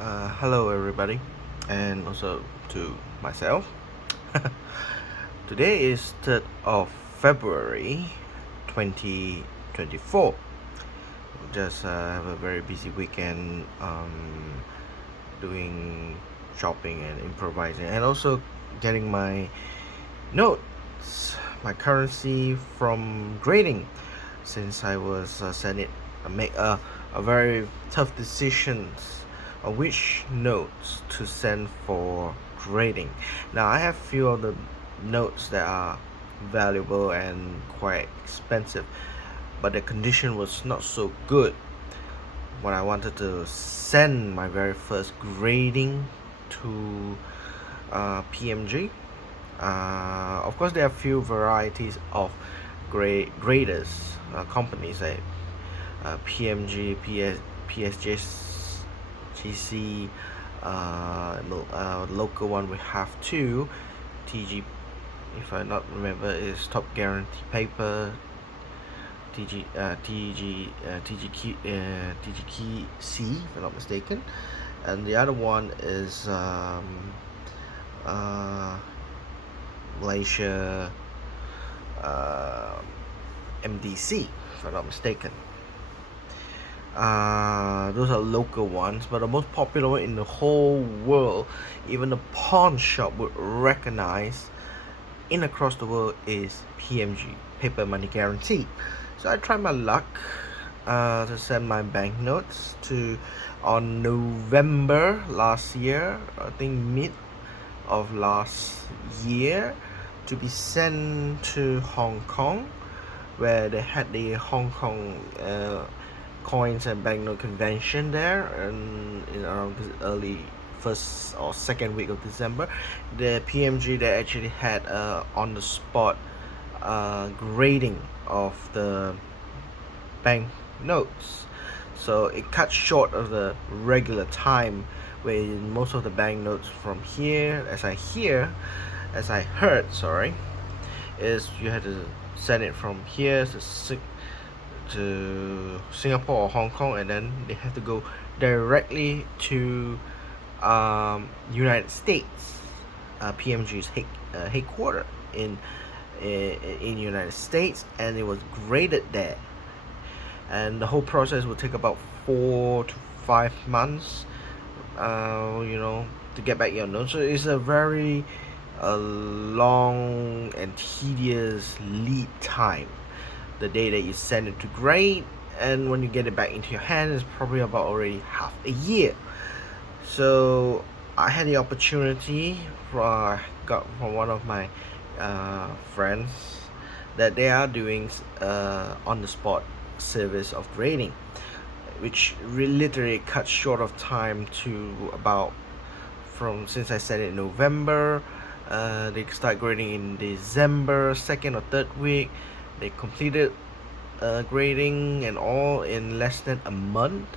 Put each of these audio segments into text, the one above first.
Hello, everybody, and also to myself. Today is 3rd of February 2024. Just have a very busy weekend doing shopping and improvising, and also getting my notes, my currency from grading, since I was sent it make a very tough decisions on which notes to send for grading. Now I have few of the notes that are valuable and quite expensive, but the condition was not so good when I wanted to send my very first grading to PMG. Of course, there are few varieties of graders companies like PMG, PSGC. Local one we have two. TG, if I not remember, is Top Guarantee Paper. TGC, if I'm not mistaken, and the other one is Malaysia MDC, if I'm not mistaken. Those are local ones, but the most popular one in the whole world, even the pawn shop would recognize in across the world, is PMG, Paper Money Guarantee. So I tried my luck to send my banknotes to on November last year, I think mid of last year, to be sent to Hong Kong, where they had the Hong Kong coins and banknote convention there, and in around the early first or second week of December. The PMG, they actually had on the spot grading of the bank notes, so it cut short of the regular time where most of the banknotes from here, as I heard, sorry, is you had to send it from here to Singapore or Hong Kong, and then they have to go directly to United States, PMG's headquarter in United States, and it was graded there. And the whole process would take about 4 to 5 months, to get back your notes. So it's a very long and tedious lead time. The day that you send it to grade, and when you get it back into your hand, is probably about already half a year. So I had the opportunity got from one of my friends that they are doing on the spot service of grading, which literally cut short of time to about from since I sent it in November. They start grading in December 2nd or 3rd week. They completed grading and all in less than a month,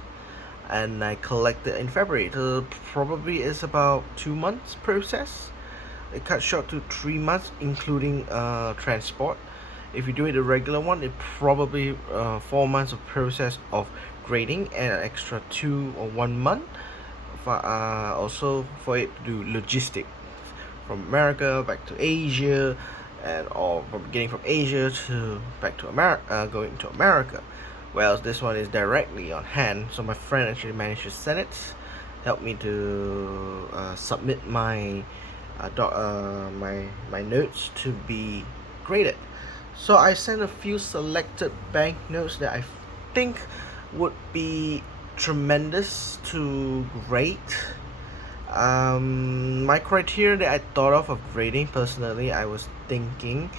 and I collected in February. So probably is about 2 months process. It cut short to 3 months, including transport. If you do it the regular one, it probably 4 months of process of grading and an extra 2 or 1 month for, also for it to do logistics from America back to Asia, and or from getting from Asia to back to America, going to America. Well, this one is directly on hand, so my friend actually managed to send it, helped me to submit my my notes to be graded. So I sent a few selected banknotes that I think would be tremendous to grade. My criteria that I thought of grading personally, I was thinking,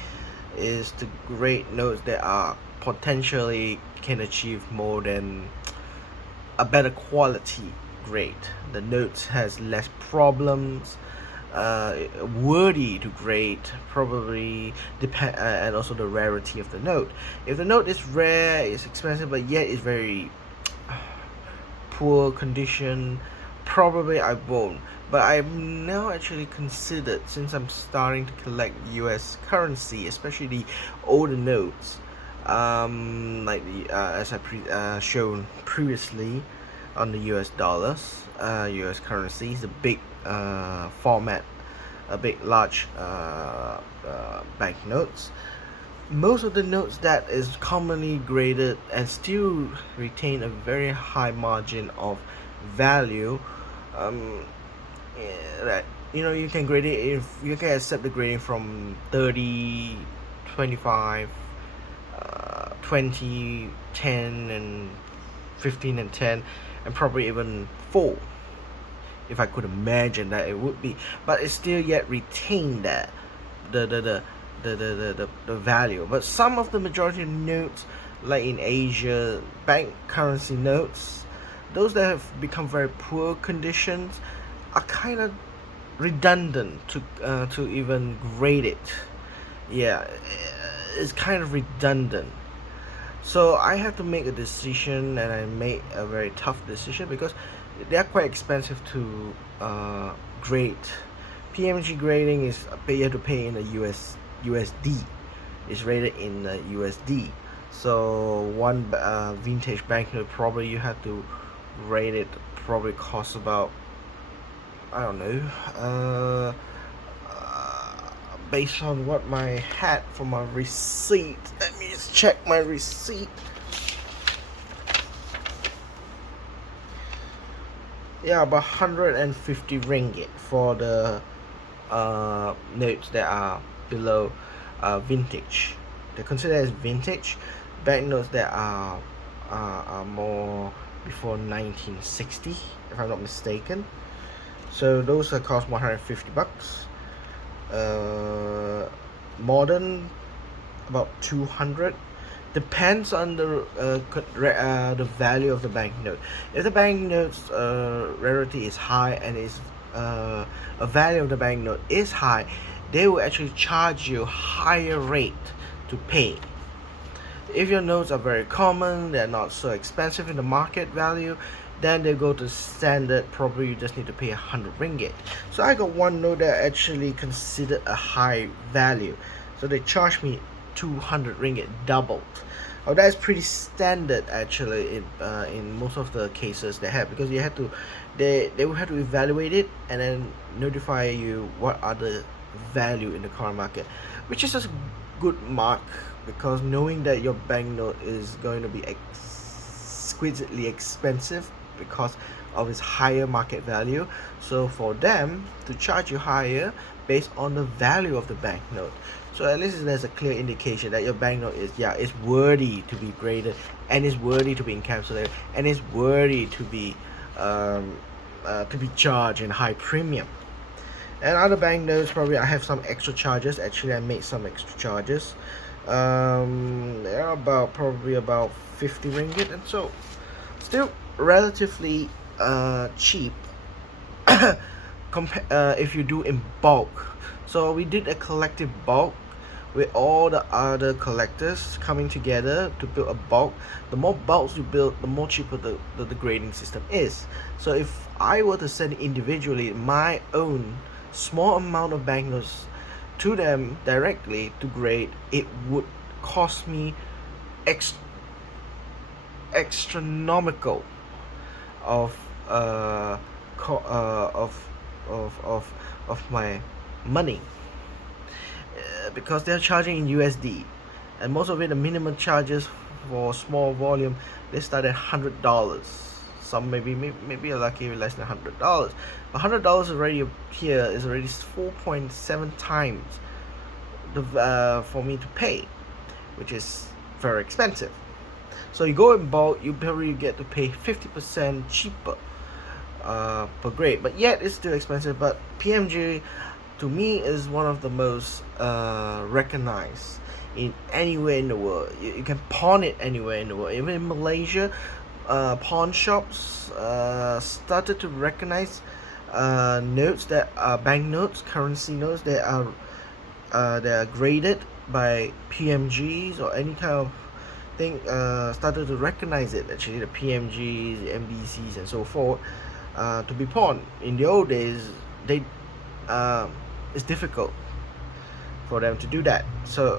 is to grade notes that are potentially can achieve more than a better quality grade. The notes has less problems, worthy to grade, probably depend, and also the rarity of the note. If the note is rare, it's expensive, but yet it's very poor condition, probably I won't. But I'm now actually considered, since I'm starting to collect US currency, especially the older notes, like the as I shown previously, on the US dollars, US currencies, a big format, a big large banknotes. Most of the notes that is commonly graded and still retain a very high margin of value. um, that you can grade it, if you can accept the grading from 30, 25, 20, 10, and 15 and 10, and probably even 4, if I could imagine that it would be, but it still yet retain that the the the the value. But some of the majority notes, like in Asia, bank currency notes, those that have become very poor conditions, are kind of redundant to even grade it. Yeah, it's kind of redundant. So I have to make a decision, and I made a very tough decision because they are quite expensive to grade. PMG grading is you have to pay in the USD. It's rated in the USD. So one vintage banknote, probably you have to rate it. Probably costs about, I don't know. Based on what my had for my receipt. Let me just check my receipt. Yeah, about 150 ringgit for the notes that are below vintage. They consider as vintage. Banknotes that are more before 1960, if I'm not mistaken. So those are cost 150 bucks. Modern, about 200. Depends on the value of the banknote. If the banknote's rarity is high and is a value of the banknote is high, they will actually charge you higher rate to pay. If your notes are very common, they're not so expensive in the market value, then they go to standard. Probably you just need to pay 100 ringgit. So I got one note that actually considered a high value, so they charged me 200 ringgit, doubled. Oh, that's pretty standard actually in most of the cases they have, because you have to they will have to evaluate it and then notify you what are the value in the current market, which is a good mark, because knowing that your banknote is going to be exquisitely expensive because of its higher market value. So for them to charge you higher based on the value of the banknote, so at least there's a clear indication that your banknote is worthy to be graded, and is worthy to be encapsulated, and is worthy to be charged in high premium. And other banknotes, probably I have some extra charges. Actually, I made some extra charges. They're probably about 50 ringgit, and so still relatively cheap if you do in bulk. So we did a collective bulk with all the other collectors coming together to build a bulk. The more bulks you build, the more cheaper the grading system is. So if I were to send individually my own small amount of banknotes to them directly to grade, it would cost me astronomical of of my money, because they're charging in USD, and most of it, the minimum charges for small volume, they start at $100. Some maybe are lucky with less than $100. But $100 already here is already 4.7 times the for me to pay, which is very expensive. So you go in bulk, you probably get to pay 50% cheaper per grade, but yet it's still expensive. But PMG, to me, is one of the most recognized in anywhere in the world. You can pawn it anywhere in the world. Even in Malaysia, pawn shops started to recognize notes that are banknotes, currency notes that are graded by PMGs or any kind of thing. Started to recognize it, actually, the PMGs, the MBCs, and so forth, to be pawned. In the old days, they it's difficult for them to do that. So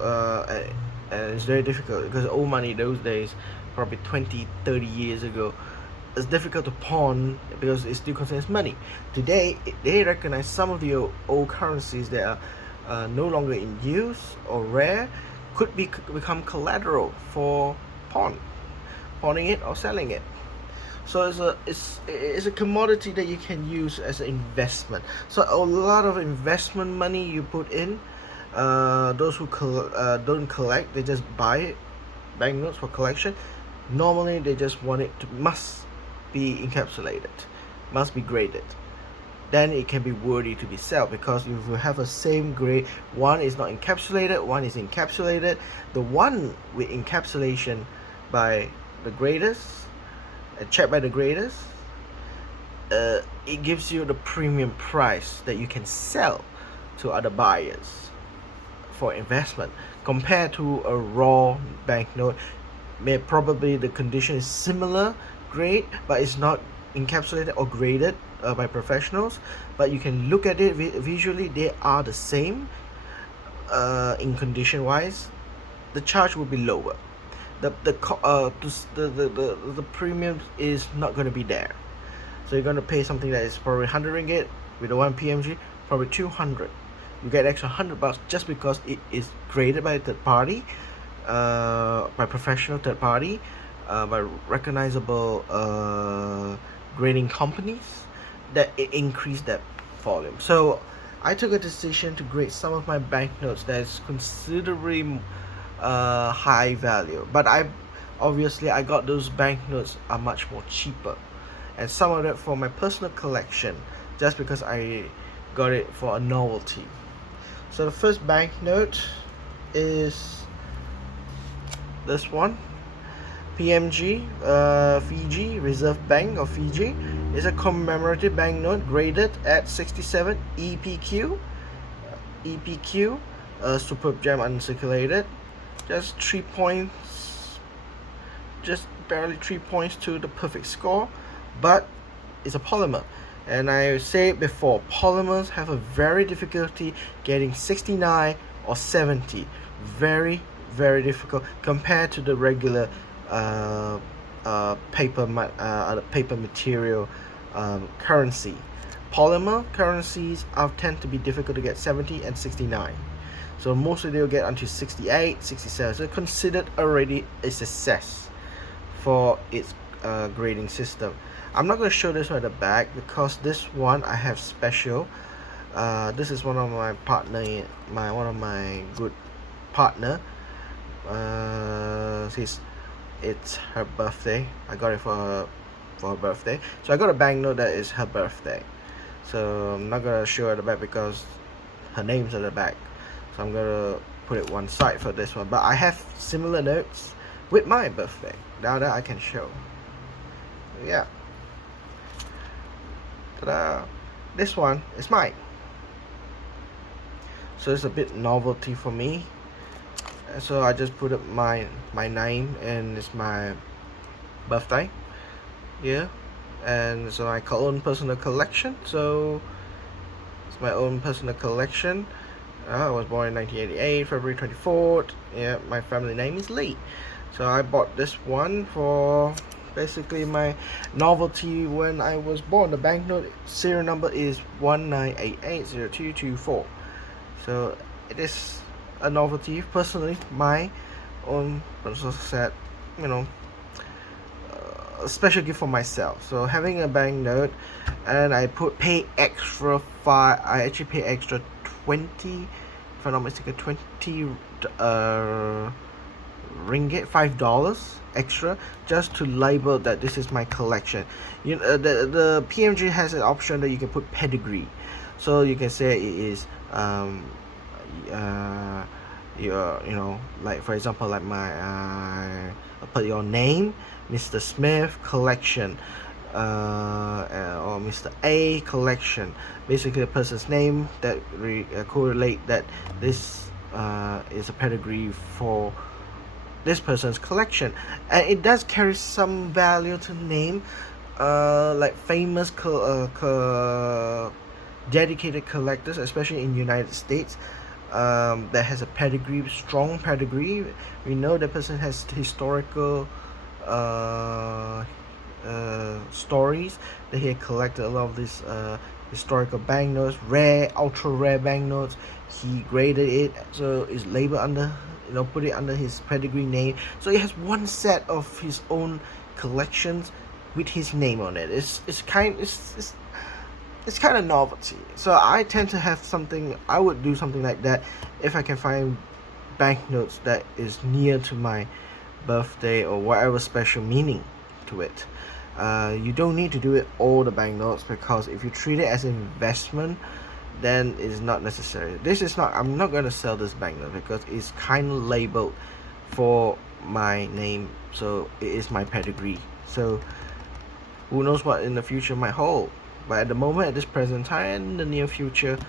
and it's very difficult because old money those days, probably 20-30 years ago, it's difficult to pawn because it still contains money. Today, they recognize some of the old currencies that are no longer in use or rare could become collateral for pawning it or selling it. So it's a commodity that you can use as an investment. So a lot of investment money you put in, those who don't collect, they just buy banknotes for collection. Normally they just want it to must be encapsulated, must be graded. Then it can be worthy to be sold, because if you have a same grade, one is not encapsulated, one is encapsulated. The one with encapsulation by the graders, checked by the graders, it gives you the premium price that you can sell to other buyers for investment, compared to a raw banknote. Probably the condition is similar grade, but it's not encapsulated or graded by professionals, but you can look at it visually, they are the same. In condition wise, the charge will be lower. The premium is not going to be there. So you're going to pay something that is probably 100 ringgit with the one PMG, probably 200. You get extra $100 just because it is graded by a third party, by professional third party, by recognizable grading companies, that it increased that volume. So I took a decision to grade some of my banknotes that is considerably high value, but I got those banknotes are much more cheaper, and some of that for my personal collection, just because I got it for a novelty. So the first banknote is this one, PMG, Fiji, Reserve Bank of Fiji. Is a commemorative banknote graded at 67 EPQ. EPQ, superb gem uncirculated. Just 3 points, just barely 3 points to the perfect score, but it's a polymer. And I said before, polymers have a very difficulty getting 69 or 70. Very, very difficult compared to the regular paper material currency. Polymer currencies tend to be difficult to get 70 and 69. So most of them will get until 68, 67. So considered already a success for its grading system. I'm not going to show this one at the back because this one I have special. This is one of my one of my good partner. It's her birthday. I got it for her birthday. So I got a banknote that is her birthday. So I'm not gonna show at the back because her name's at the back. So I'm gonna put it one side for this one. But I have similar notes with my birthday. Now that I can show. Yeah. Ta-da! This one is mine. So it's a bit novelty for me. So I just put up my name, and it's my birthday. Yeah. And so my own personal collection. So it's my own personal collection. I was born in 1988, February 24th. Yeah, my family name is Lee. So I bought this one for basically my novelty when I was born. The banknote serial number is 19880224. So it is a novelty. Personally, my own personal set, a special gift for myself. So having a banknote, and I pay extra I actually pay extra 20, if I'm not mistaken, 20 ringgit, $5 extra, just to label that this is my collection. The PMG has an option that you can put pedigree, so you can say it is like for example, like I put your name, Mr. Smith collection, or Mr. A collection, basically the person's name that correlate that this is a pedigree for this person's collection. And it does carry some value to name, like famous dedicated collectors, especially in United States, that has a pedigree, strong pedigree. We know the person has historical stories that he had collected a lot of these historical banknotes, rare, ultra rare banknotes. He graded it so it's labeled under, put it under his pedigree name. So he has one set of his own collections with his name on it. It's kind of novelty. So I tend to have something. I would do something like that if I can find banknotes that is near to my birthday or whatever special meaning to it. You don't need to do it all the banknotes, because if you treat it as an investment, then it's not necessary. This is not. I'm not going to sell this banknote because it's kind of labeled for my name, so it is my pedigree. So who knows what in the future might hold. But at the moment, at this present time, in the near future,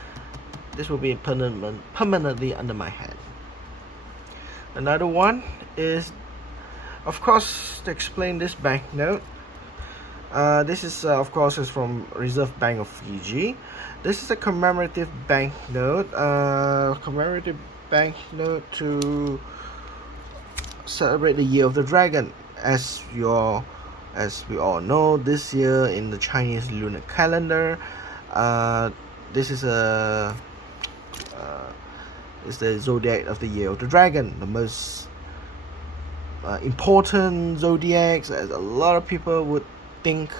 this will be permanently under my hand. Another one is, of course, to explain this banknote. This is, of course, is from Reserve Bank of Fiji. This is a commemorative banknote. To celebrate the Year of the Dragon. As we all know, this year in the Chinese lunar calendar, this is is the zodiac of the Year of the Dragon, the most important zodiacs, as a lot of people would think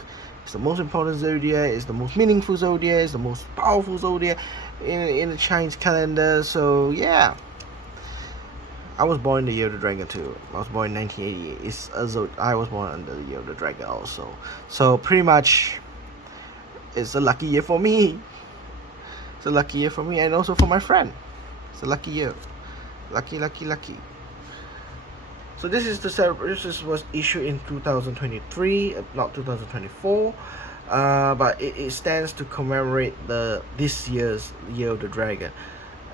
it's the most important zodiac, it's the most meaningful zodiac, it's the most powerful zodiac in the Chinese calendar. So yeah, I was born in the Year of the Dragon too. I was born in 1988. I was born under the Year of the Dragon also. So pretty much, it's a lucky year for me. It's a lucky year for me, and also for my friend. It's a lucky year. Lucky. So this was issued in 2023, not 2024. But it stands to commemorate this year's Year of the Dragon.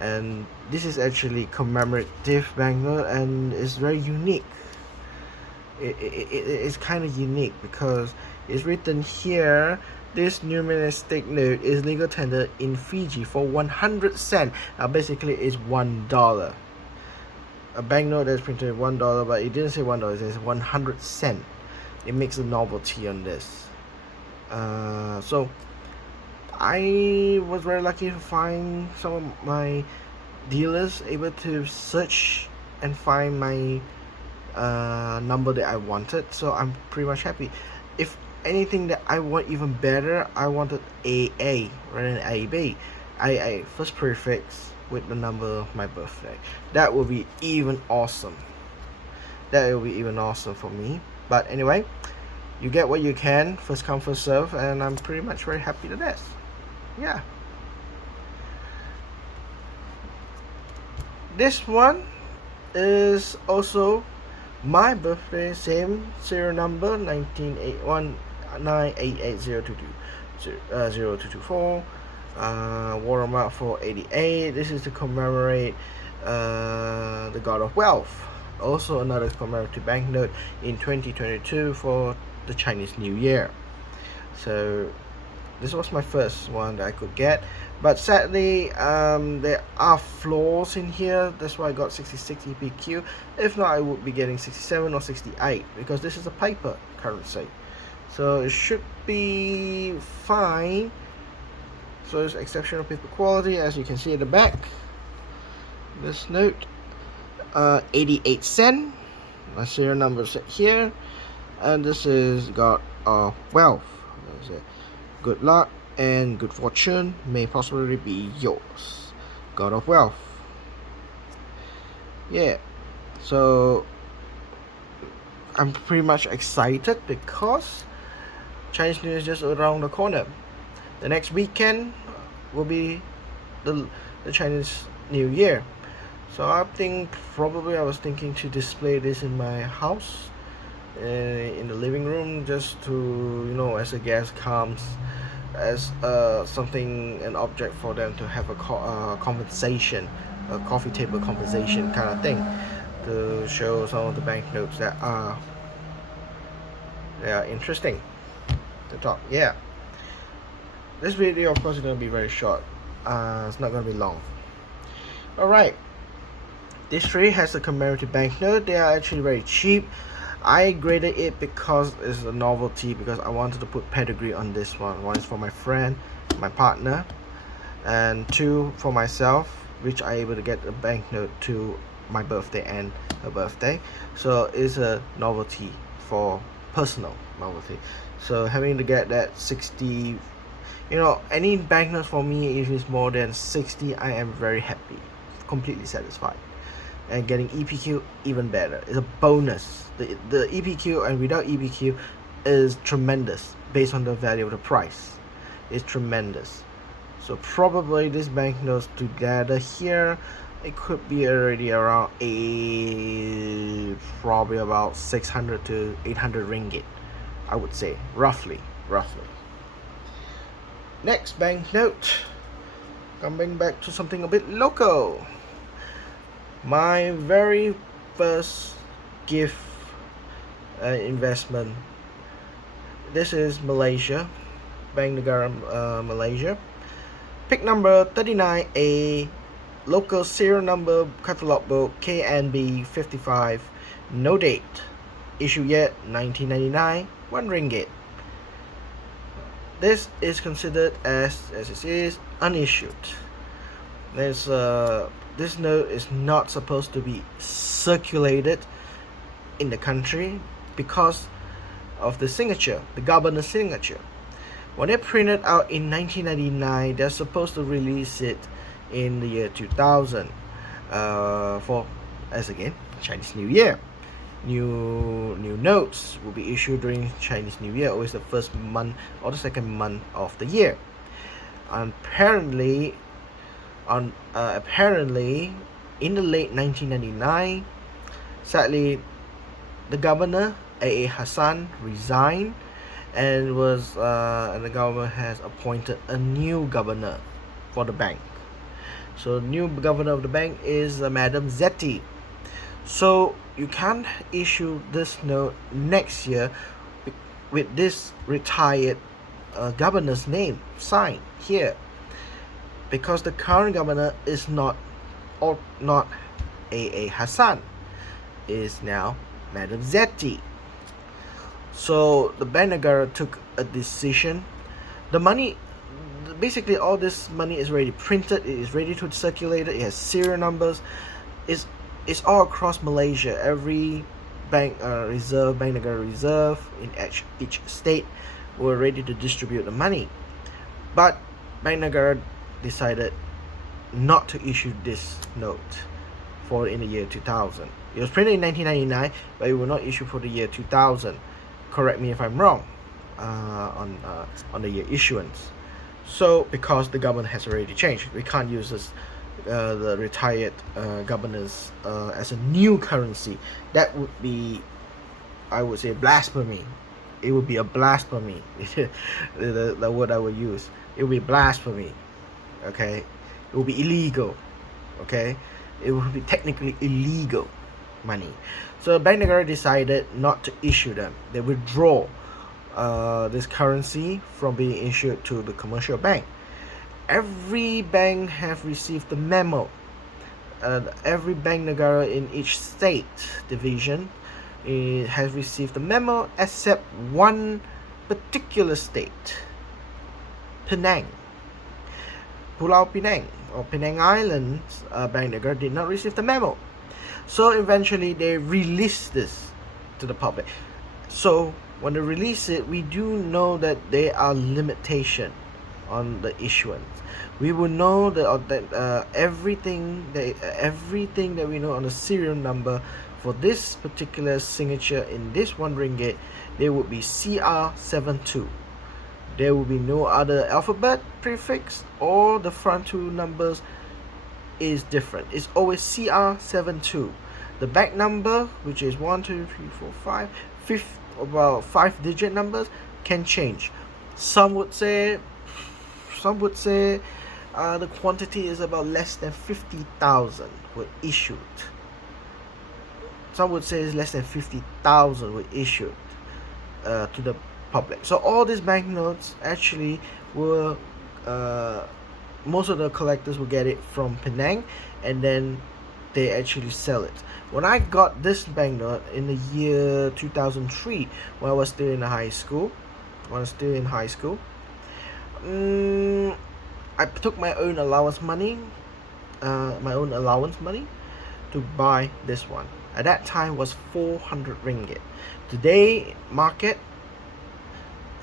And this is actually commemorative banknote, and it's very unique. It's kind of unique because it's written here, this numismatic note is legal tender in Fiji for 100 cents. Basically it's $1. A banknote that's printed at $1, but it didn't say $1, it says 100 cents. It makes a novelty on this. So I was very lucky to find some of my dealers able to search and find my number that I wanted. So I'm pretty much happy. If anything that I want even better, I wanted AA rather than AB. AA first prefix with the number of my birthday. That would be even awesome. That would be even awesome for me. But anyway, you get what you can, first come first serve, and I'm pretty much very happy to this. Yeah. This one is also my birthday, same serial number 1988022024. Watermark 488. This is to commemorate the God of Wealth. Also another commemorative banknote in 2022 for the Chinese New Year. So this was my first one that I could get, but sadly there are flaws in here. That's why I got 66 EPQ. If not, I would be getting 67 or 68 because this is a paper currency, so it should be fine. So it's exceptional paper quality, as you can see at the back. This note, 88 cents. My serial number set here, and this is God of Wealth. Good luck and good fortune may possibly be yours. God of Wealth. Yeah, so I'm pretty much excited because Chinese New Year is just around the corner. The next weekend will be the Chinese New Year. So I was thinking to display this in my house, in the living room, just to, as a guest comes, as an object for them to have a conversation, a coffee table conversation kind of thing, to show some of the banknotes that are interesting to talk. Yeah. This video, of course, is going to be very short. It's not going to be long. Alright. This tray has a commemorative banknote. They are actually very cheap. I graded it because it's a novelty, because I wanted to put pedigree on this one. One is for my friend, my partner, and two for myself, which I able to get a banknote to my birthday and her birthday. So it's a novelty, for personal novelty. So having to get that 60, any banknote for me, if it's more than 60, I am very happy, completely satisfied. And getting EPQ, even better. It's a bonus. The EPQ, and without EPQ, is tremendous based on the value of the price. It's tremendous. So probably this banknotes together here, it could be already around probably about 600 to 800 ringgit, I would say, roughly. Next banknote, coming back to something a bit local. My very first gift investment. This is Malaysia, Bank Negara Malaysia. Pick number 39A, local serial number, catalog book KNB 55, no date, issue yet 1999, 1 ringgit. This is considered as it is, unissued. This note is not supposed to be circulated in the country because of the signature, the governor's signature. When they printed out in 1999, they're supposed to release it in the year 2000 for, as again, Chinese New Year. New notes will be issued during Chinese New Year, always the first month or the second month of the year. Apparently in the late 1999, sadly, the governor A.A. Hassan resigned, and the government has appointed a new governor for the bank. So the new governor of the bank is Madam Zeti. So you can't issue this note next year with this retired governor's name signed here, because the current governor is not A.A. Hassan, is now Madam Zeti. So the Bank Negara took a decision. The money, basically all this money is already printed, it is ready to circulate, it has serial numbers, it's all across Malaysia. Every bank Bank Negara reserve in each state were ready to distribute the money. But Bank Negara decided not to issue this note for in the year 2000. It was printed in 1999, but it will not issue for the year 2000. Correct me if I'm wrong on the year issuance. So because the government has already changed, we can't use this the retired governors as a new currency. That would be, I would say, blasphemy. It would be a blasphemy. the word I would use. It would be blasphemy. Okay, it will be illegal. Okay, it will be technically illegal money. So Bank Negara decided not to issue them. They withdraw this currency from being issued to the commercial bank. Every bank have received the memo. Every Bank Negara in each state division has received the memo, except one particular state, Penang. Pulau Penang or Penang Islands, Bank Negara did not receive the memo. So eventually they released this to the public. So when they release it, we do know that there are limitations on the issuance. We will know that everything that we know on the serial number for this particular signature in this 1 ringgit, there would be CR72. There will be no other alphabet prefix, or the front two numbers is different. It's always CR72. The back number, which is 1, 2, 3, 4, 5, about 5-digit numbers, can change. Some would say the quantity is about less than 50,000 were issued. Some would say it's less than 50,000 were issued to the public. So all these banknotes actually were most of the collectors will get it from Penang, and then they actually sell it. When I got this banknote in the year 2003, when I was still in high school, I took my own allowance money, to buy this one. At that time was 400 ringgit. Today market,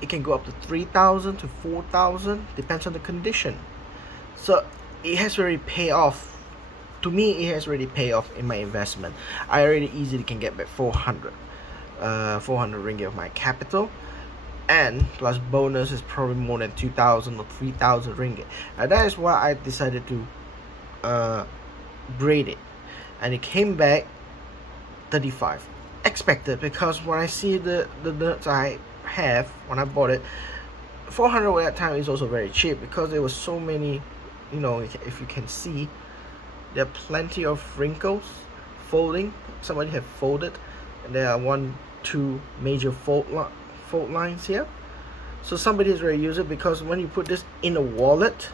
it can go up to 3,000 to 4,000, depends on the condition. So it has already paid off. To me, it has already paid off in my investment. I already easily can get back 400 ringgit of my capital, and plus bonus is probably more than 2,000 or 3,000 ringgit. And that is why I decided to grade it, and it came back 35. Expected, because when I see the notes I have when I bought it, 400 at that time is also very cheap, because there was so many, if you can see, there are plenty of wrinkles, folding. Somebody have folded, and there are 2 major fold lines here. So somebody has already used it, because when you put this in a wallet,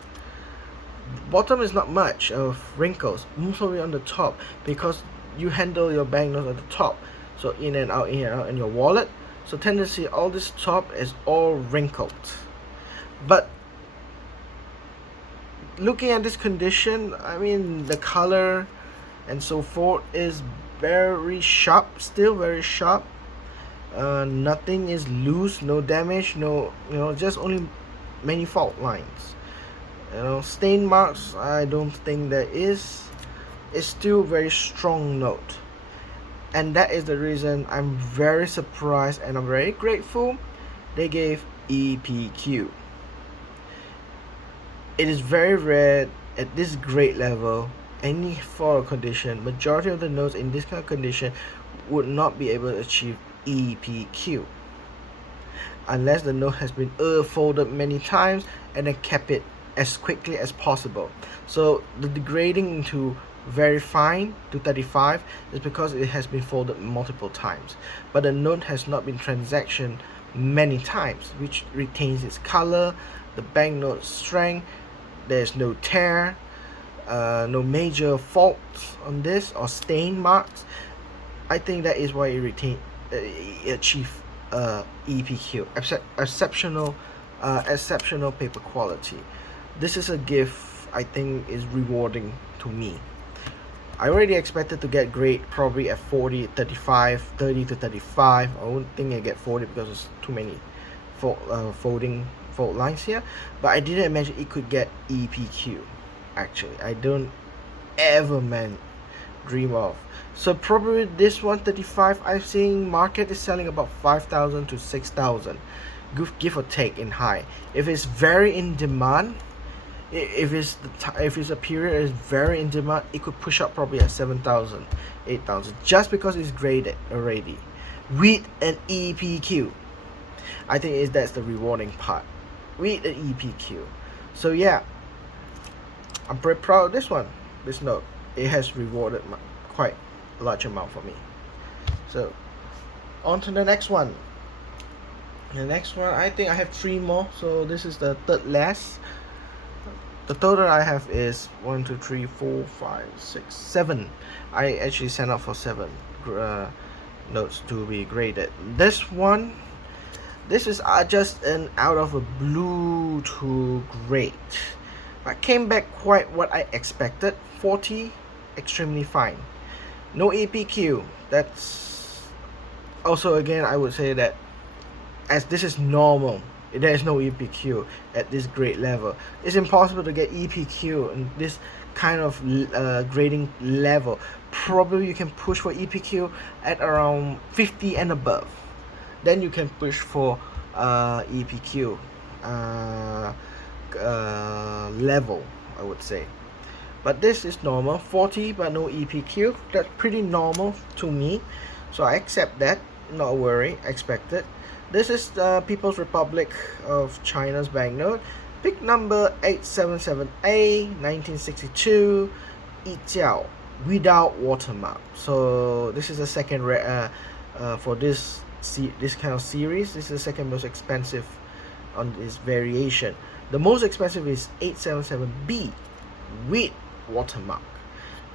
bottom is not much of wrinkles, mostly on the top, because you handle your banknotes at the top, so in and out in your wallet. So tendency, all this top is all wrinkled. But looking at this condition, I mean, the color and so forth is very sharp, still very sharp. Nothing is loose, no damage, no, just only many fault lines. Stain marks, I don't think there is. It's still very strong note, and that is the reason I'm very surprised and I'm very grateful they gave EPQ. It is very rare at this grade level, any fall condition, majority of the notes in this kind of condition would not be able to achieve EPQ unless the note has been folded many times and then kept it as quickly as possible. So the degrading into very fine to 35 is because it has been folded multiple times, but the note has not been transactioned many times, which retains its color, the banknote strength. There's no tear, no major faults on this or stain marks. I think that is why it achieved EPQ, exceptional paper quality. This is a gift I think is rewarding to me. I already expected to get grade probably at 40, 35, 30 to 35. I don't think I get 40 because there's too many fold lines here. But I didn't imagine it could get EPQ. Actually, I don't ever dream of. So probably this 135 I've seen market is selling about 5,000 to 6,000, give or take in high. If it's very in demand, if it's a period is very in demand, it could push up probably at 7,000, 8,000, just because it's graded already with an EPQ. I think that's the rewarding part, with an EPQ. So yeah, I'm pretty proud of this note. It has rewarded quite a large amount for me. So on to the next one. I think I have 3 more, so this is the third last. The total I have is 1, 2, 3, 4, 5, 6, 7. I actually sent out for 7 notes to be graded. This is just an out of a blue to great. I came back quite what I expected. 40, extremely fine. No EPQ. That's also, again, I would say that as this is normal, there is no EPQ at this grade level. It's impossible to get EPQ in this kind of grading level. Probably you can push for EPQ at around 50 and above. Then you can push for EPQ level, I would say. But this is normal, 40 but no EPQ. That's pretty normal to me, so I accept that. Not a worry, expected. This is the People's Republic of China's banknote, big number 877A 1962, Yijiao, without watermark. So this is the second for this kind of series. This is the second most expensive on this variation. The most expensive is 877B with watermark.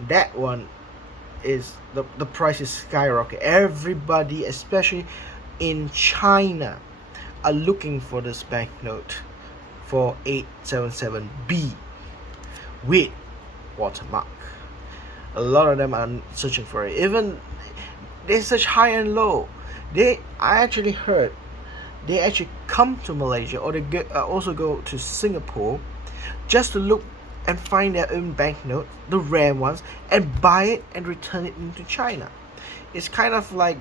That one is the price is skyrocket. Everybody, especially in China, are looking for this banknote for 877B with watermark. A lot of them are searching for it. Even they search high and low. I actually heard they actually come to Malaysia, or they also go to Singapore just to look and find their own banknote, the rare ones, and buy it and return it into China. It's kind of like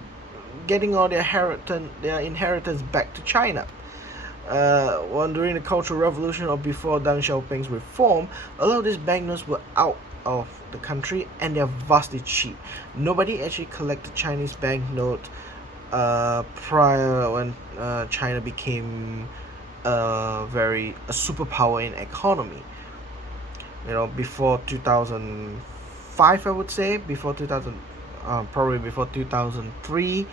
getting all their inheritance back to China. During the Cultural Revolution or before Deng Xiaoping's reform, a lot of these banknotes were out of the country and they're vastly cheap. Nobody actually collected Chinese banknote prior when China became a superpower in economy. Before 2005, I would say, before 2000, probably before 2003.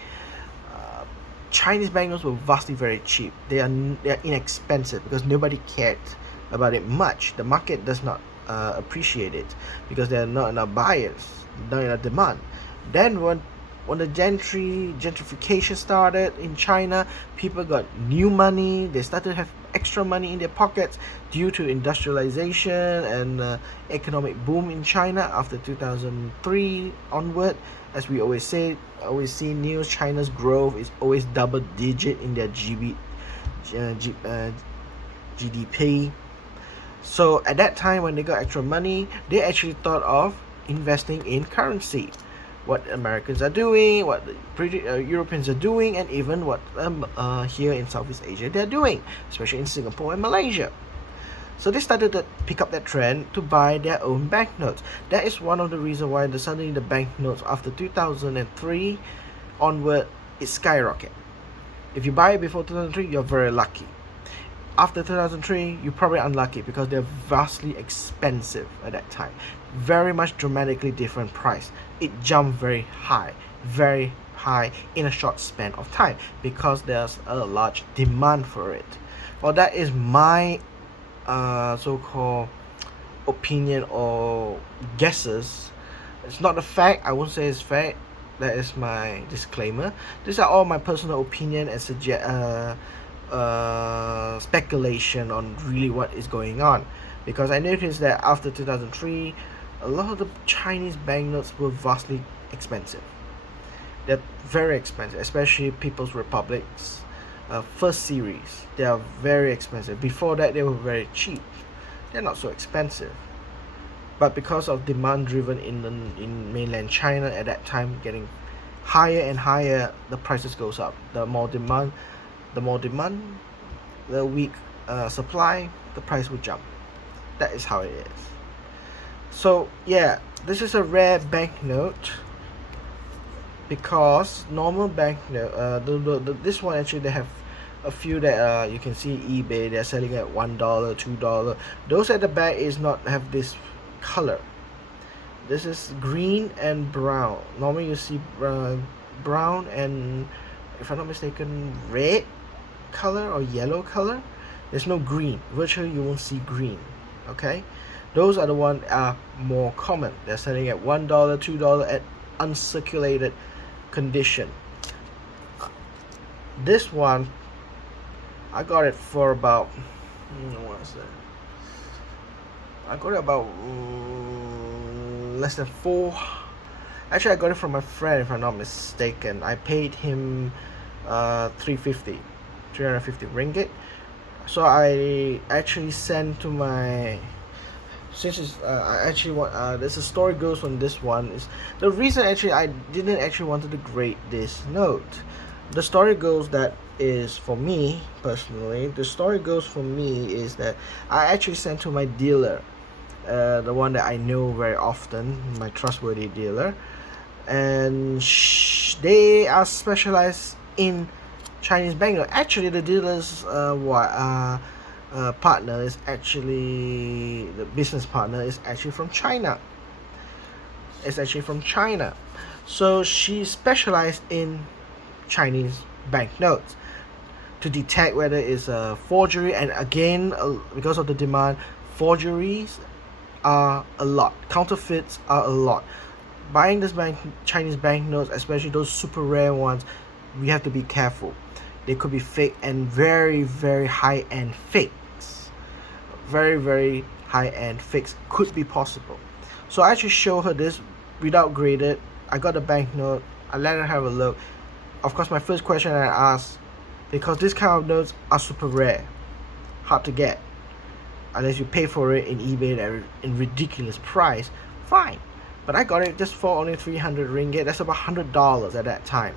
Chinese banknotes were vastly very cheap. They are inexpensive because nobody cared about it much. The market does not appreciate it because there are not enough buyers, not enough demand. Then when the gentrification started in China, people got new money. They started to have extra money in their pockets due to industrialization and economic boom in China after 2003 onward. As we always see news, China's growth is always double digit in their GDP. So at that time, when they got extra money, they actually thought of investing in currency. What Americans are doing, what the Europeans are doing, and even what here in Southeast Asia they're doing, especially in Singapore and Malaysia. So they started to pick up that trend to buy their own banknotes. That is one of the reasons why suddenly the banknotes after 2003 onward it skyrocket. If you buy it before 2003, you're very lucky. After 2003, you're probably unlucky because they're vastly expensive at that time. Very much dramatically different price. It jumped very high in a short span of time because there's a large demand for it. Well, that is my so-called opinion or guesses. It's not a fact. I won't say it's fact. That is my disclaimer. These are all my personal opinion and speculation on really what is going on, because I noticed that after 2003 a lot of the Chinese banknotes were vastly expensive. They're very expensive, especially People's Republic's first series. They are very expensive. Before that they were very cheap. They're not so expensive, but because of demand driven in mainland China at that time getting higher and higher, the prices goes up. The more demand, the weak supply, the price will jump. That is how it is. So yeah, this is a rare banknote because normal banknote, this one actually they have a few that you can see eBay, they're selling at $1, $2. Those at the back is not have this color. This is green and brown. Normally you see brown and, if I'm not mistaken, red color or yellow color. There's no green. Virtually you won't see green. Okay, those are the ones are more common. They're selling at $1, $2 at uncirculated condition. This one I got it for about what's that? I got it about less than four. Actually, I got it from my friend, if I'm not mistaken. I paid him 350 ringgit. So I actually sent to my, since it's I actually want there's a story goes on this one. Is the reason actually I didn't actually wanted to grade this note. The story goes that is for me personally. The story goes for me is that I actually sent to my dealer, the one that I know very often, my trustworthy dealer, and they are specialized in Chinese banknote. Actually, the dealer's partner is actually, the business partner is actually from China. It's actually from China. So she specialized in Chinese banknotes to detect whether it's a forgery. And again, because of the demand, forgeries are a lot, counterfeits are a lot. buying this Chinese banknotes, especially those super rare ones, we have to be careful. They could be fake and very, very high end fakes. Very, very high end fakes could be possible. So I actually show her this without graded. I got the banknote. I let her have a look. Of course, my first question I asked, because this kind of notes are super rare, hard to get, unless you pay for it in eBay at in ridiculous price, fine. But I got it just for only 300 ringgit. That's about $100 at that time.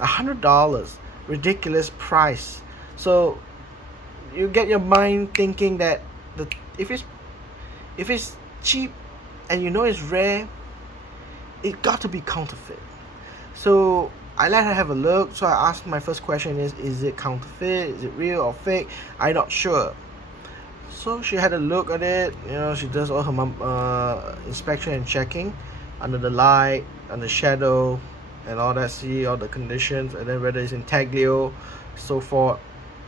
$100, ridiculous price. So you get your mind thinking that the if it's cheap and you know it's rare, it got to be counterfeit. So I let her have a look. So I asked, my first question is it counterfeit? Is it real or fake? I'm not sure. So she had a look at it. You know, she does all her inspection and checking under the light, under shadow, and all that. See all the conditions, and then whether it's intaglio, so forth.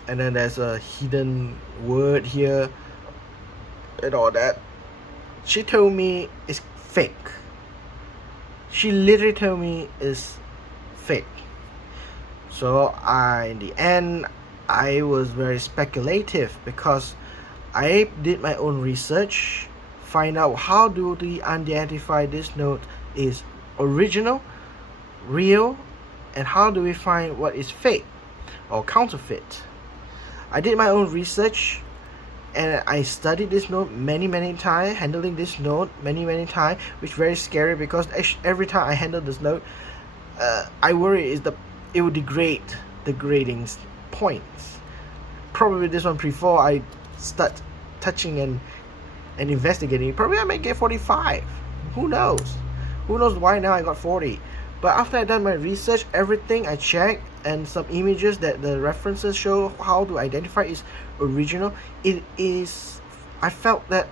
And then there's a hidden word here, and all that. She told me it's fake. She literally told me it's fake. So in the end, I was very speculative because I did my own research, find out how do we identify this note is original, real, and how do we find what is fake or counterfeit. I did my own research and I studied this note many times, handling this note many times, which is very scary because every time I handle this note, I worry it will degrade the grading points. Probably this one before I start touching and investigating, probably I may get 45. Who knows why now I got 40. But after I done my research, everything I checked, and some images that the references show how to identify is original, I felt that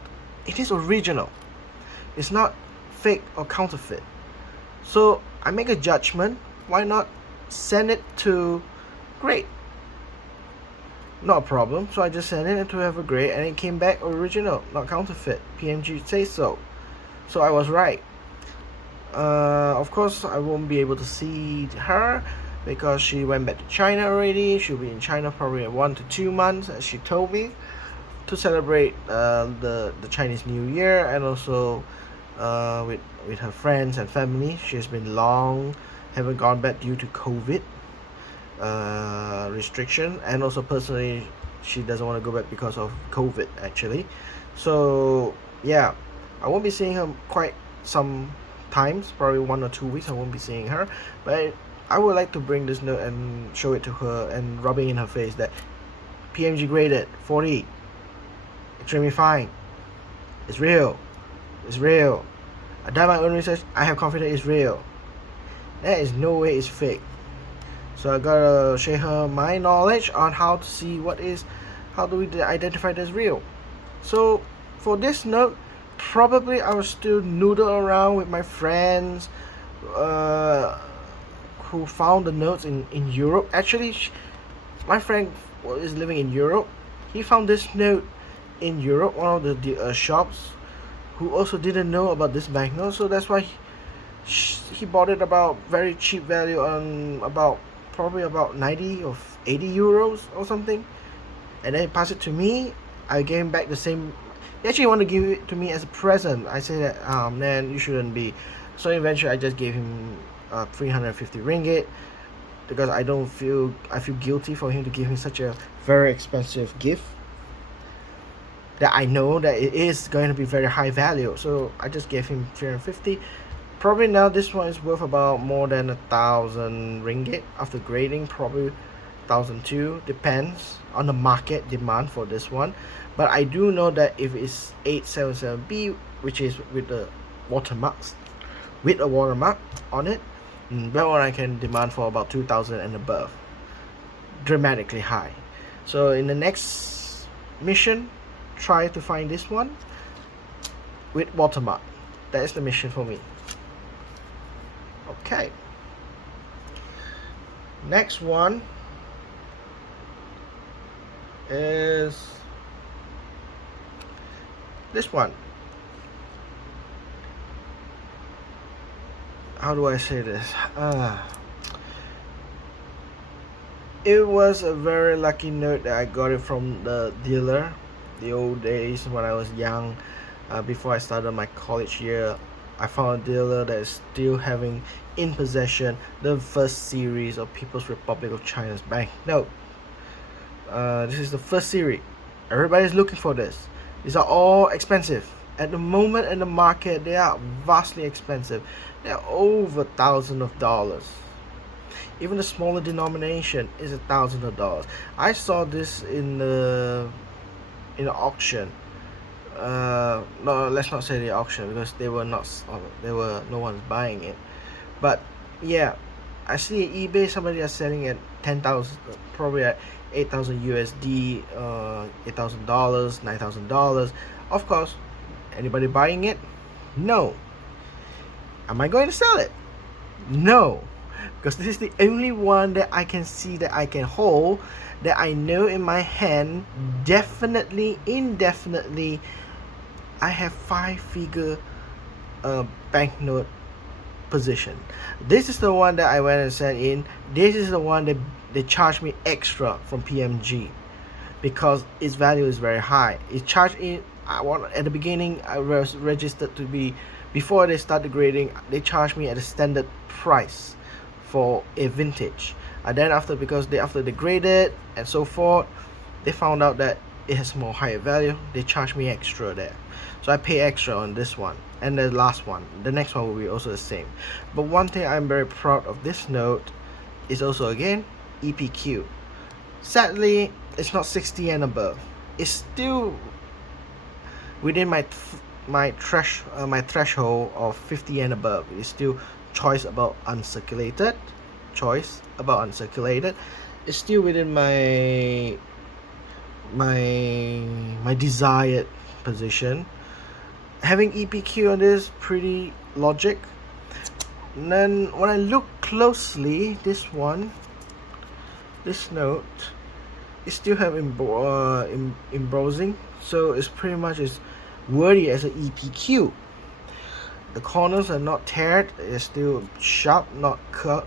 it is original. It's not fake or counterfeit. So I make a judgment, why not send it to grade? Not a problem. So I just sent it to have a grade, and it came back original, not counterfeit. PMG says so. So I was right. Of course, I won't be able to see her because she went back to China already. She'll be in China probably 1 to 2 months, as she told me, to celebrate the Chinese New Year, and also with her friends and family. She's been long haven't gone back due to COVID restriction, and also personally she doesn't want to go back because of COVID actually. So yeah, I won't be seeing her quite some times, probably 1 or 2 weeks I won't be seeing her, but I would like to bring this note and show it to her and rubbing in her face that PMG graded 40, extremely fine, it's real, I done my own research, I have confidence it's real, there is no way it's fake. So I gotta share her my knowledge on how to see how do we identify this real. So for this note, probably I will still noodle around with my friends who found the notes in Europe. Actually, my friend is living in Europe. He found this note in Europe, one of the shops, who also didn't know about this banknote. So that's why he bought it about very cheap value, on probably about 90 or 80 euros or something, and then he passed it to me. I gave him back the same. He actually wanted to give it to me as a present. I said that, man, you shouldn't be. So eventually I just gave him 350 ringgit because I feel guilty for him to give me such a very expensive gift that I know that it is going to be very high value. So I just gave him 350. Probably now this one is worth about more than 1,000 ringgit after grading, probably 1,002, depends on the market demand for this one. But I do know that if it's 877B, which is with the watermarks, with a watermark on it, that one I can demand for about 2,000 and above, dramatically high. So in the next mission, try to find this one with watermark. That is the mission for me. Okay, next one is this one. how do I say this? It was a very lucky note that I got it from the dealer. The old days when I was young, before I started my college year, I found a dealer that is still having in possession the first series of People's Republic of China's banknote. This is the first series. Everybody's looking for this. These are all expensive. At the moment in the market, they are vastly expensive. They're over thousands of dollars. Even the smaller denomination is $1,000. I saw this in the auction. No, let's not say the auction because they were not. They were no one's buying it. But yeah, I see at eBay somebody is selling at 10,000, probably at 8,000 USD, $8,000, $9,000. Of course, anybody buying it? No. Am I going to sell it? No, because this is the only one that I can see that I can hold, that I know in my hand definitely, indefinitely, I have 5-figure banknote position. This is the one that I went and sent in. This is the one that they charged me extra from PMG because its value is very high. It charged in. At the beginning I was registered to be, before they start the grading, they charged me at a standard price for a vintage. And then after they graded and so forth, they found out that it has more higher value. They charged me extra there, so I pay extra on this one. And the last one, the next one will be also the same. But one thing I'm very proud of this note is also again EPQ. Sadly, it's not 60 and above. It's still within my threshold of 50 and above. It's still choice about uncirculated. It's still within my desired position. Having EPQ on this pretty logic. And then when I look closely, this note, it still have embossing, so it's pretty much is worthy as an EPQ. The corners are not teared; they're still sharp, not curved.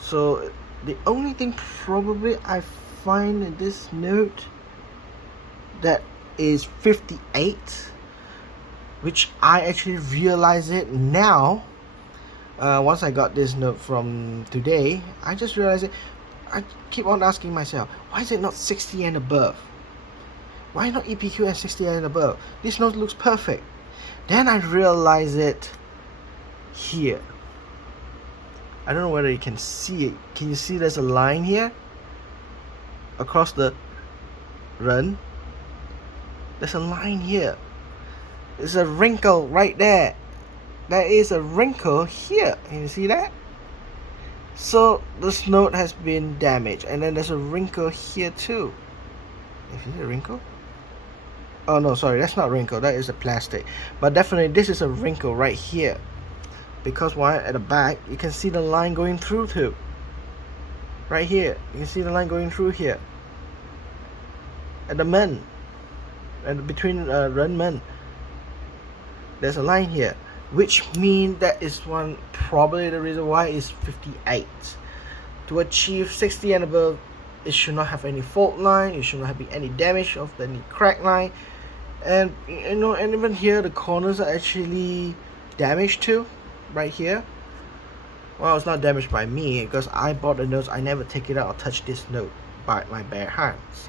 So the only thing probably I find in this note that is 58, which I actually realize it now. Once I got this note from today, I just realized it. I keep on asking myself, why is it not 60 and above? Why not EPQ and 60 and above? This note looks perfect. Then I realize it here. I don't know whether you can see it. Can you see there's a line here across the run? There's a line here. There's a wrinkle right there. There is a wrinkle here. Can you see that? So this note has been damaged, and then there's a wrinkle here too. Is it a wrinkle? Oh no, sorry, that's not wrinkle. That is a plastic. But definitely, this is a wrinkle right here. Because why? At the back, you can see the line going through too. Right here, you can see the line going through here. At the men, and between run men, there's a line here, which means that is one probably the reason why it's 58. To achieve 60 and above, it should not have any fault line. It should not have any damage of any crack line, and and even here the corners are actually damaged too, right here. Well, it's not damaged by me because I bought the notes. I never take it out or touch this note by my bare hands.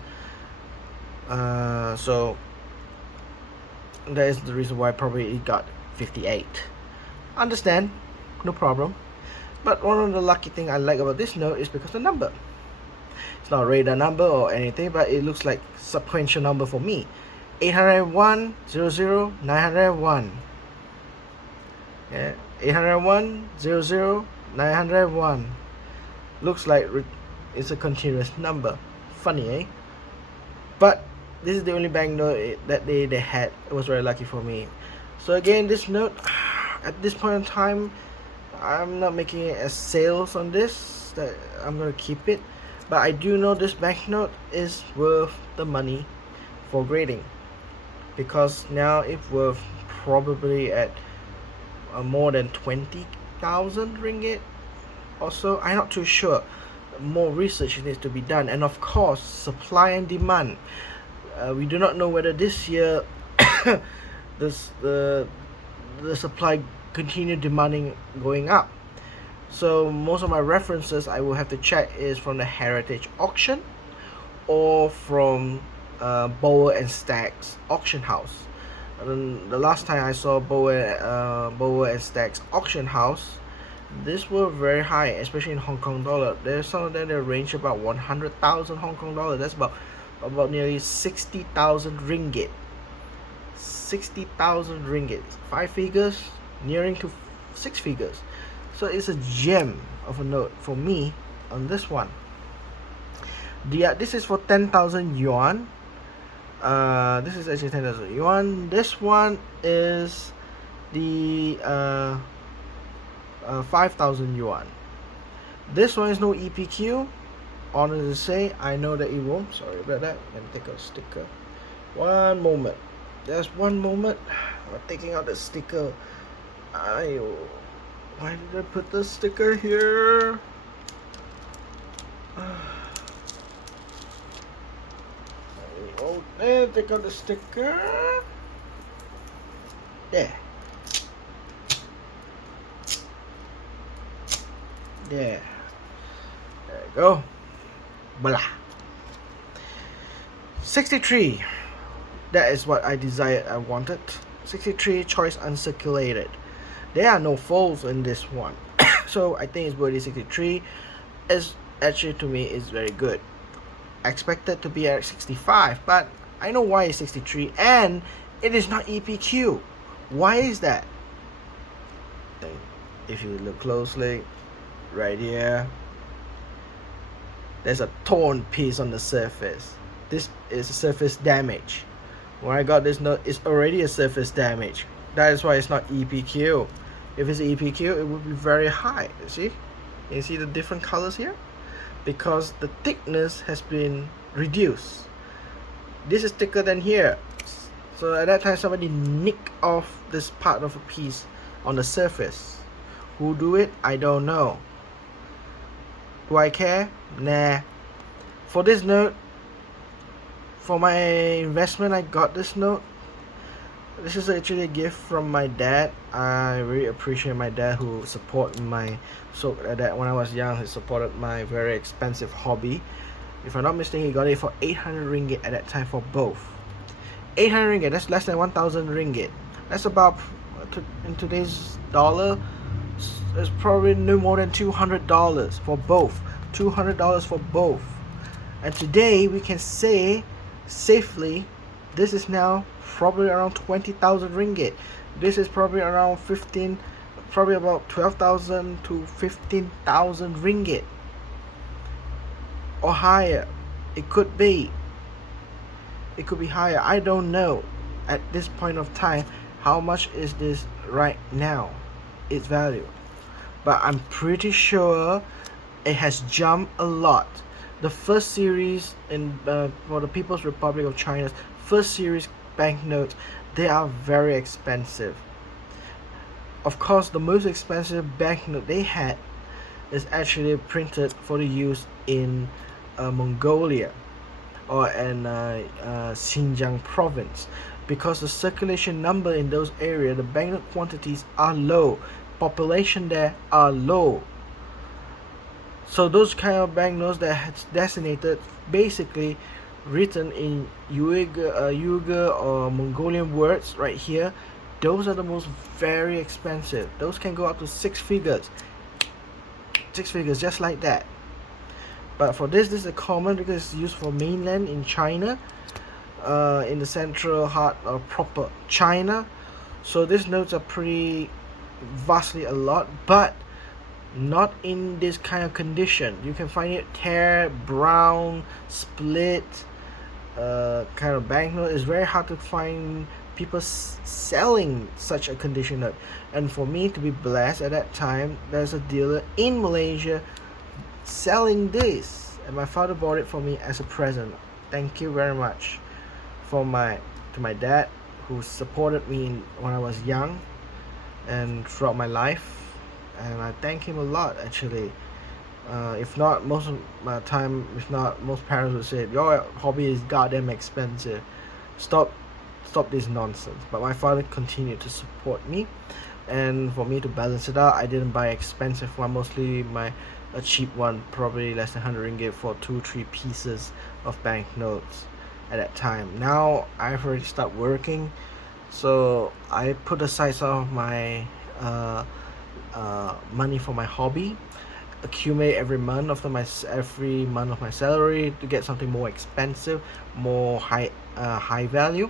So that is the reason why probably it got 58. Understand, no problem. But one of the lucky thing I like about this note is because the number. It's not a radar number or anything, but it looks like sequential number for me. 801 00 901. Yeah, 801 00 901. Looks like it's a continuous number. Funny, eh? But this is the only banknote that they had. It was very lucky for me. So again, this note, at this point in time, I'm not making a sales on this. That I'm gonna keep it. But I do know this banknote is worth the money for grading, because now it's worth probably at more than 20,000 ringgit or so. I'm not too sure. More research needs to be done, and of course, supply and demand. We do not know whether this year this the supply continue demanding going up. So most of my references I will have to check is from the Heritage Auction or from Bower and Stack's auction house. And the last time I saw Bower and Stack's auction house, these were very high, especially in Hong Kong dollar. There's some of them that range about 100,000 Hong Kong dollar. That's about nearly 60,000 ringgit. 60,000 ringgit, 5 figures, nearing to 6 figures. So it's a gem of a note for me on this one. This is for 10,000 yuan. This is actually 10,000 yuan. This one is the 5,000 yuan. This one is no EPQ. Honest to say, I know that it won't. Sorry about that. Let me take out a sticker. One moment. Just one moment. I'm taking out the sticker. Why did I put the sticker here? Oh, there, take out the sticker. There. There. There you go. Blah. 63. That is what I desired, I wanted. 63 choice uncirculated. There are no folds in this one. So I think it's worthy 63. Is actually, to me, is very good. Expected to be at 65, but I know why it's 63, and it is not EPQ. Why is that? If you look closely, right here, there's a torn piece on the surface. This is surface damage. When I got this note, it's already a surface damage. That is why it's not EPQ. If it's EPQ, it would be very high. You see the different colors here? Because the thickness has been reduced. This is thicker than here. So at that time, somebody nicked off this part of a piece on the surface. Who do it? I don't know. Do I care? Nah. For this note, for my investment, I got this note. This is actually a gift from my dad. I really appreciate my dad who supported that when I was young, he supported my very expensive hobby. If I'm not mistaken, he got it for 800 ringgit at that time for both. 800 ringgit, that's less than 1,000 ringgit. That's about, in today's dollar, it's probably no more than $200 for both. $200 for both. And today we can say safely this is now probably around 20,000 ringgit. This is probably around probably about 12,000 to 15,000 ringgit or higher. It could be higher. I don't know at this point of time how much is this right now, its value, but I'm pretty sure it has jumped a lot. The first series for the People's Republic of China's first series banknotes, they are very expensive. Of course, the most expensive banknote they had is actually printed for the use in Mongolia or in Xinjiang province, because the circulation number in those areas, the banknote quantities are low, population there are low. So those kind of banknotes that has designated, basically written in Uyghur or Mongolian words right here, those are the most very expensive. Those can go up to 6 figures. 6 figures, just like that. But for this is a common because it's used for mainland in China, in the central heart of proper China. So these notes are pretty vastly a lot, but not in this kind of condition. You can find it tear, brown, split kind of banknote. It's very hard to find people selling such a condition note. And for me to be blessed at that time, there's a dealer in Malaysia selling this, and my father bought it for me as a present. Thank you very much to my dad who supported me when I was young. and throughout my life, and I thank him a lot actually. If not most of my time, if not most parents would say your hobby is goddamn expensive. Stop, stop this nonsense. But my father continued to support me, and for me to balance it out, I didn't buy expensive one. Mostly my a cheap one, probably less than 100 ringgit for 2-3 pieces of banknotes at that time. Now I've already started working, so I put aside some of my money for my hobby, accumulate every month of my salary to get something more expensive, more high value,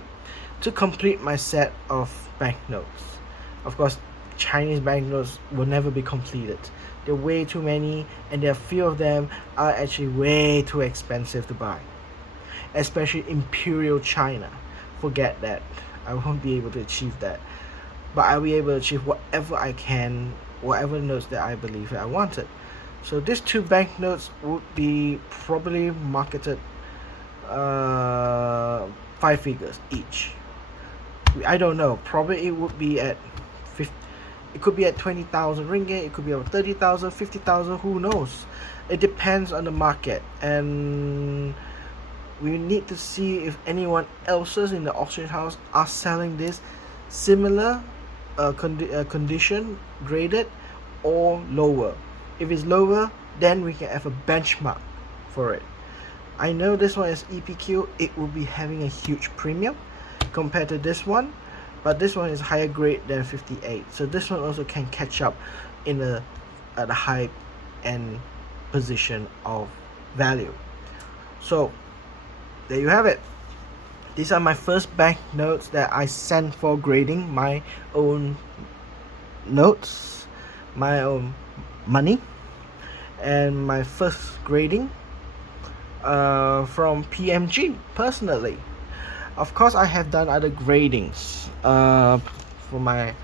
to complete my set of banknotes. Of course, Chinese banknotes will never be completed. There are way too many, and there are few of them are actually way too expensive to buy, especially Imperial China. Forget that. I won't be able to achieve that. But I'll be able to achieve whatever I can, whatever notes that I believe that I wanted. So these two banknotes would be probably marketed 5 figures each. I don't know. Probably it would be at 50, it could be at 20,000 ringgit. It could be at 30,000, 50,000. Who knows? It depends on the market, and we need to see if anyone else's in the auction house are selling this similar condition, graded or lower. If it's lower, then we can have a benchmark for it. I know this one is EPQ. It will be having a huge premium compared to this one, but this one is higher grade than 58, so this one also can catch up in at a high end position of value. So there you have it. These are my first bank notes that I sent for grading, my own notes, my own money, and my first grading from PMG personally. Of course, I have done other gradings. For my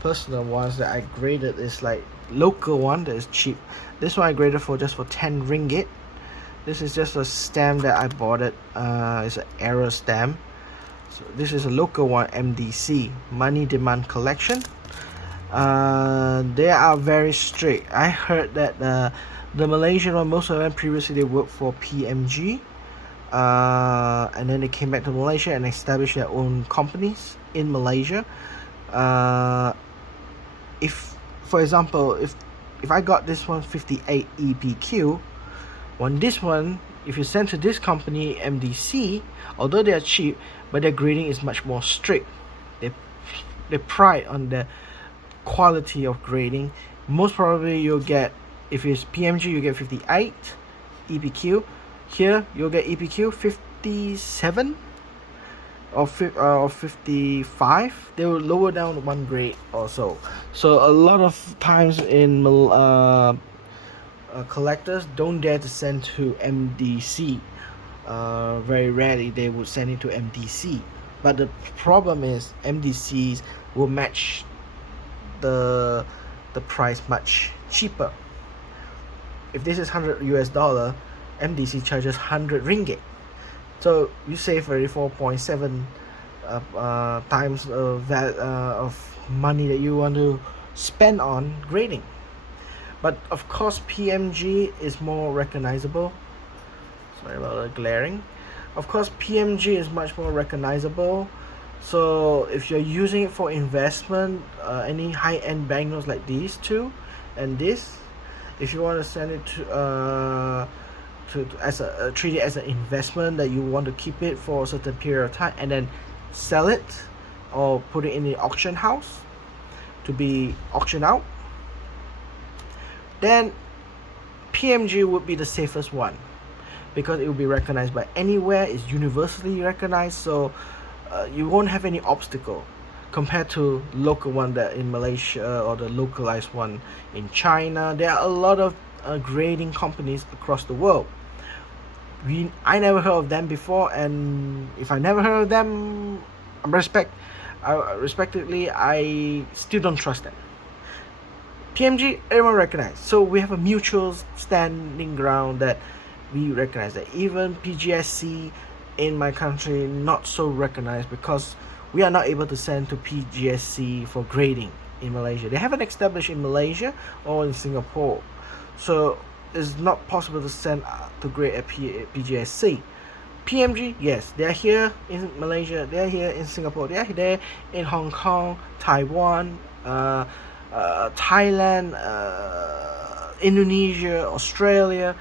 personal ones that I graded is like local one that is cheap. This one I graded for just for 10 ringgit. This is just a stamp that I bought it. It's an error stamp. So this is a local one, MDC, Money Demand Collection. They are very strict. I heard that the Malaysian one, most of them previously they worked for PMG, and then they came back to Malaysia and established their own companies in Malaysia. If, for example, if I got this one 58 EPQ, on this one, if you send to this company MDC, although they are cheap, but their grading is much more strict. They pride on the quality of grading. Most probably you'll get, if it's PMG, you get 58 EPQ. Here you'll get EPQ 57 or 55. They will lower down one grade or so. So a lot of times in collectors don't dare to send to MDC. Very rarely they would send it to MDC. But the problem is MDCs will match the price much cheaper. If this is 100 US dollar, MDC charges 100 ringgit. So you save 34.7 times of money that you want to spend on grading. But of course PMG is more recognizable. Sorry about the glaring. Of course PMG is much more recognizable. So if you're using it for investment, any high-end banknotes like these two and this, if you want to send it to as a treat it as an investment that you want to keep it for a certain period of time and then sell it or put it in the auction house to be auctioned out, then PMG would be the safest one because it will be recognized by anywhere. It's universally recognized, so you won't have any obstacle compared to local one that in Malaysia or the localized one in China. There are a lot of grading companies across the world. I never heard of them before, and if I never heard of them, respectively, I still don't trust them. PMG, everyone recognized, so we have a mutual standing ground that we recognize that. Even PGSC in my country not so recognized because we are not able to send to PGSC for grading in Malaysia. They haven't established in Malaysia or in Singapore, so it's not possible to send to grade at PGSC. PMG, yes, they're here in Malaysia, they're here in Singapore, they're there in Hong Kong, Taiwan, Thailand, Indonesia, Australia.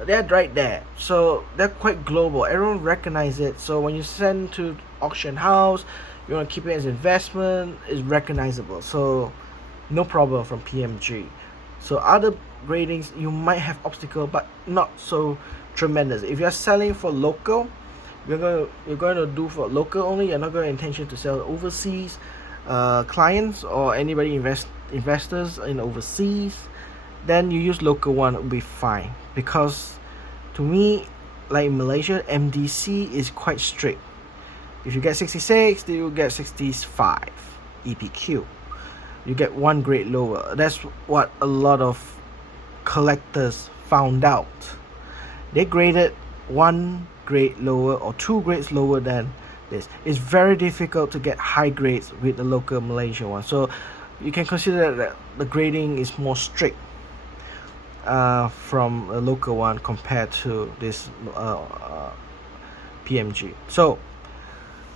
They're right there, so they're quite global. Everyone recognizes it. So when you send to auction house, you want to keep it as investment, it's recognizable. So no problem from PMG. So other gradings you might have obstacle, but not so tremendous. If you're selling for local, you're going to do for local only. You're not going to intention to sell overseas clients or anybody investors in overseas. Then you use local one, will be fine, because to me, like in Malaysia, MDC is quite strict. If you get 66, then you get 65 EPQ. You get one grade lower. That's what a lot of collectors found out. They graded one grade lower or two grades lower than this. It's very difficult to get high grades with the local Malaysian one. So you can consider that the grading is more strict from a local one compared to this PMG. So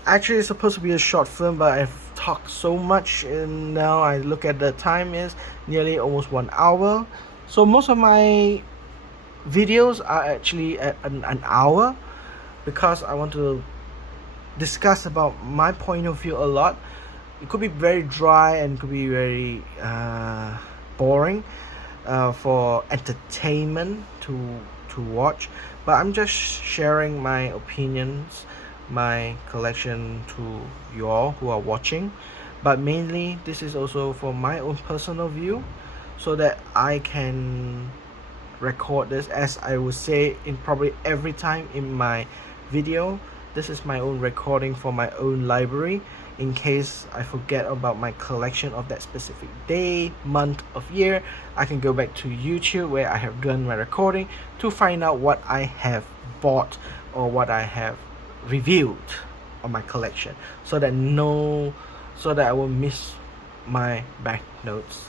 actually it's supposed to be a short film, but I've talked so much, and now I look at the time is nearly almost 1 hour. So most of my videos are actually at an hour, because I want to discuss about my point of view a lot. It could be very dry and could be very boring for entertainment to watch, but I'm just sharing my opinions, my collection to you all who are watching. But mainly this is also for my own personal view, so that I can record this, as I would say in probably every time in my video. This is my own recording for my own library, in case I forget about my collection of that specific day, month of year. I can go back to YouTube where I have done my recording to find out what I have bought or what I have reviewed on my collection, so that I won't miss my back notes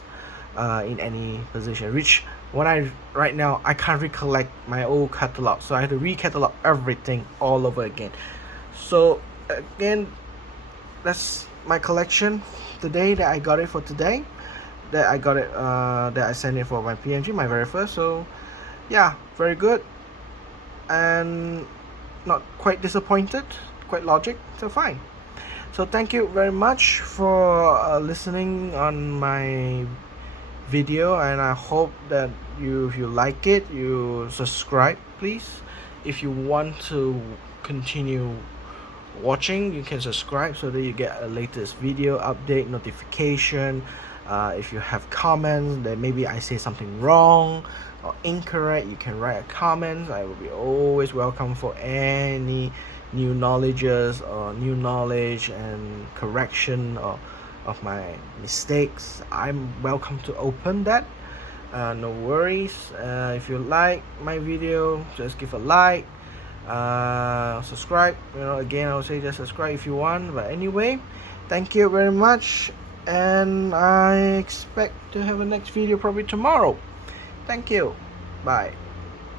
in any position, which right now I can't recollect my old catalog, so I have to recatalog everything all over again. So again, that's my collection today, that I got it for today, that I sent it for my PMG, my very first. So yeah, very good, and not quite disappointed, quite logic, so fine. So thank you very much for listening on my video, and I hope that if you like it, you subscribe please. If you want to continue watching, you can subscribe so that you get a latest video update notification. If you have comments that maybe I say something wrong or incorrect, you can write a comment. I will be always welcome for any new knowledges or new knowledge and correction of my mistakes. I'm welcome to open that. No worries. If you like my video, just give a like, subscribe. Again, I would say just subscribe if you want. But anyway, thank you very much, and I expect to have a next video probably tomorrow. Thank you. Bye.